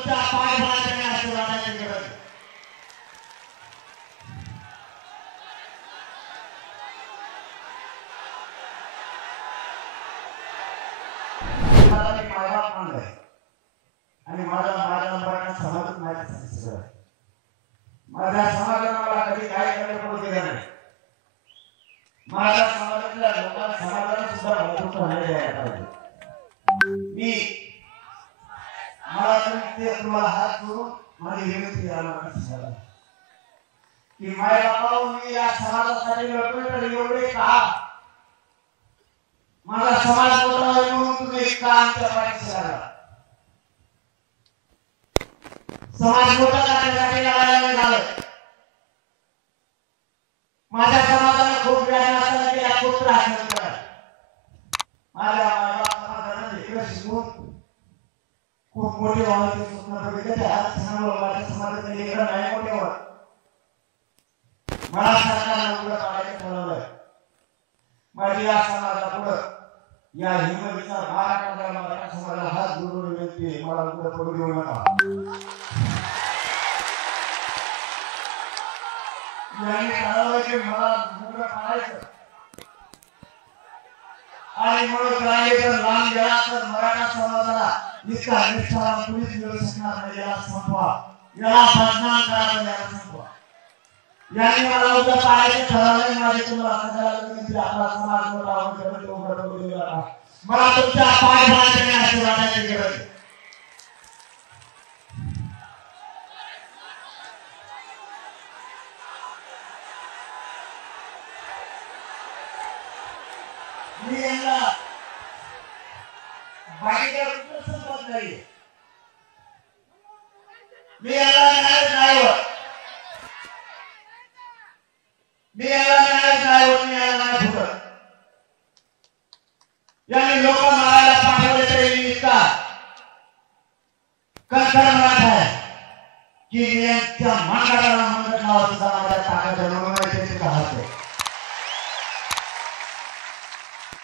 तुमच्या पाठभागाने आशीर्वादाची गरज आहे. आणि माझ्या मराठा समाजात माहिती माझ्या समाजाला मला कधी काय करायला दिलं नाही. माझ्या समाजातल्या लोकांना समाजाला सुद्धा मदत द्यायला पाहिजे. मी मला ते तुम्हाला हात जोडून माझी विनंती आहे की माय बाबा मी या समाजासाठी लढतोय तर एवढे का माझा समाज मोठा होईल म्हणून तुम्ही का आमच्या पाठीशी आला. समाज मोठा करण्यासाठी लढायला झालं. माझ्या समाजाला खूप व्याज केला, खूप त्रास झाला. माझ्या समाजाने इकडे शिकून खूप मोठे व्हायचे स्वप्न बघितले. आज माझ्या समाजाचे लेकरं नाही मोठे होत. मला सरकारला उघडं काढायचं ठरवलंय. माझी या समाजापुढं या हिंमतीचा मराठा समाजाला हात जोडून विनंती मला उघडं पडू देऊ नका. यांनी ठरवलं की मला उघडं काढायचं आणि म्हणून राहिलेलं लांब गेला तर मराठा समाजाला इतका निष्ठा कुणीच मिळू शकणार नाही. याला संपवा, याला बदनाम करा, याला संपवा. यांनी मला उद्या पाहायचे ठरवले. माझे तुम्हाला सगळ्याला विनंती आपला समाज मोठा होऊन उघडं पडू देऊ नका. मला तुमच्या पाठभागाने आशीर्वादाची गरज आहे. मी यांना बाकीच्या कुठं संपत नाही. मी याला नाही होत. मी याला नाही होत. मी याला नाही फुटत. यांनी लोक मारायला पाठवले तरी इतका कंकर मराठा आहे की यांच्या मांगाला मंगत नाव सुद्धा माझ्या ताकद म्हणून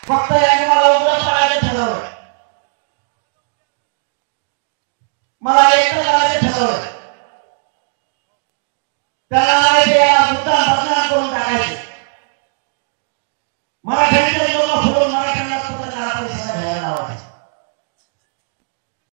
फक्त